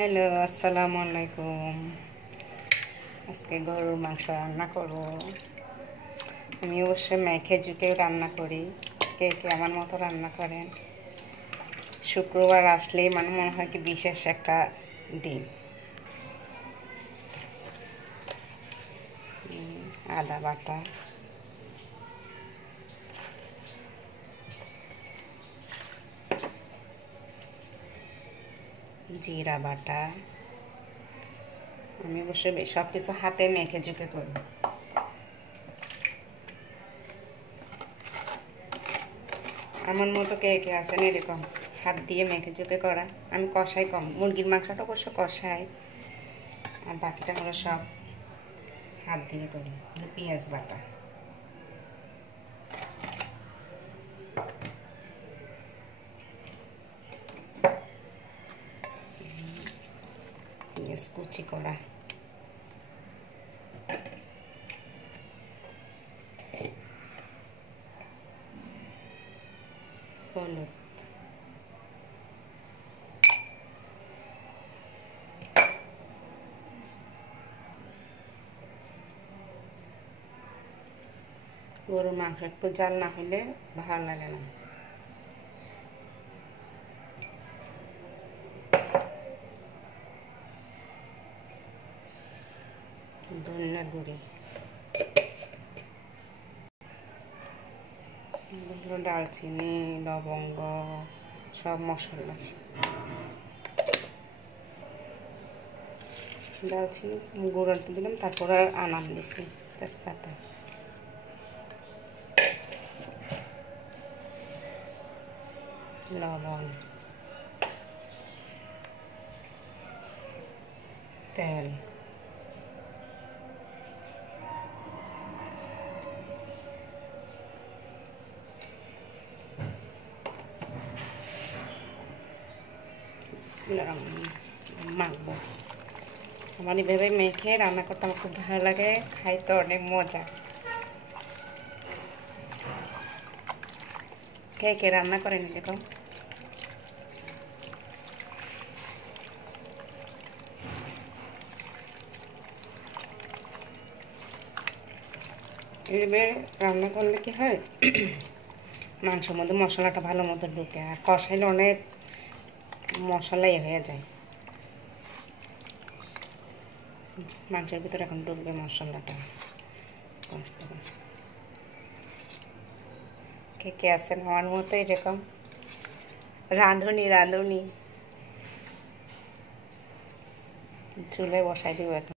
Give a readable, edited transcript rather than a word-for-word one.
হ্যালো, আসসালামু আলাইকুম। আজকে গরুর মাংস রান্না করব। আমি অবশ্যই মেখে ঝুঁকেও রান্না করি, কে কে আমার মতো রান্না করেন। শুক্রবার আসলেই মনে হয় কি বিশেষ একটা দিন। আদা বাটা, জিরা বাটা, আমি অবশ্যই সব কিছু হাতে মেখে ঝুঁকে করি। আমার মতো কে কে আছেন এরকম হাত দিয়ে মেখে ঝুঁকে করা? আমি কষাই কম, মুরগির মাংসটা অবশ্য কষাই, আর বাকিটা হলো সব হাত দিয়ে করি। পেঁয়াজ বাটা, পেঁয়াজ কুচি করা, হলুদ, গরুর মাংস একটু জাল না হলে ভালো লাগে না। ধনিয়ার গুঁড়ি, ডালচিনি, লবঙ্গ, সব মশলা। দালচিনি গুঁড়ো দিলাম, তারপরে আনাম দিছি, তেজপাতা, লবণ, তেল, মাখবো। আমার এভাবে মেখে রান্না করতে আমার খুব ভালো লাগে, খাইতে অনেক মজা। কে কে রান্না করেন এরকম? এভাবে রান্না করলে কি হয়, মাংসের মধ্যে মশলাটা ভালো মতো ঢুকে, আর কষাইলে অনেক মশলাই হয়ে যায়। মাংসের ভিতরে এখন ঢুকবে মশলাটা। কে কে আছেন আমার মতো এরকম রাঁধুনি? চুলে বসাই দিব এখন।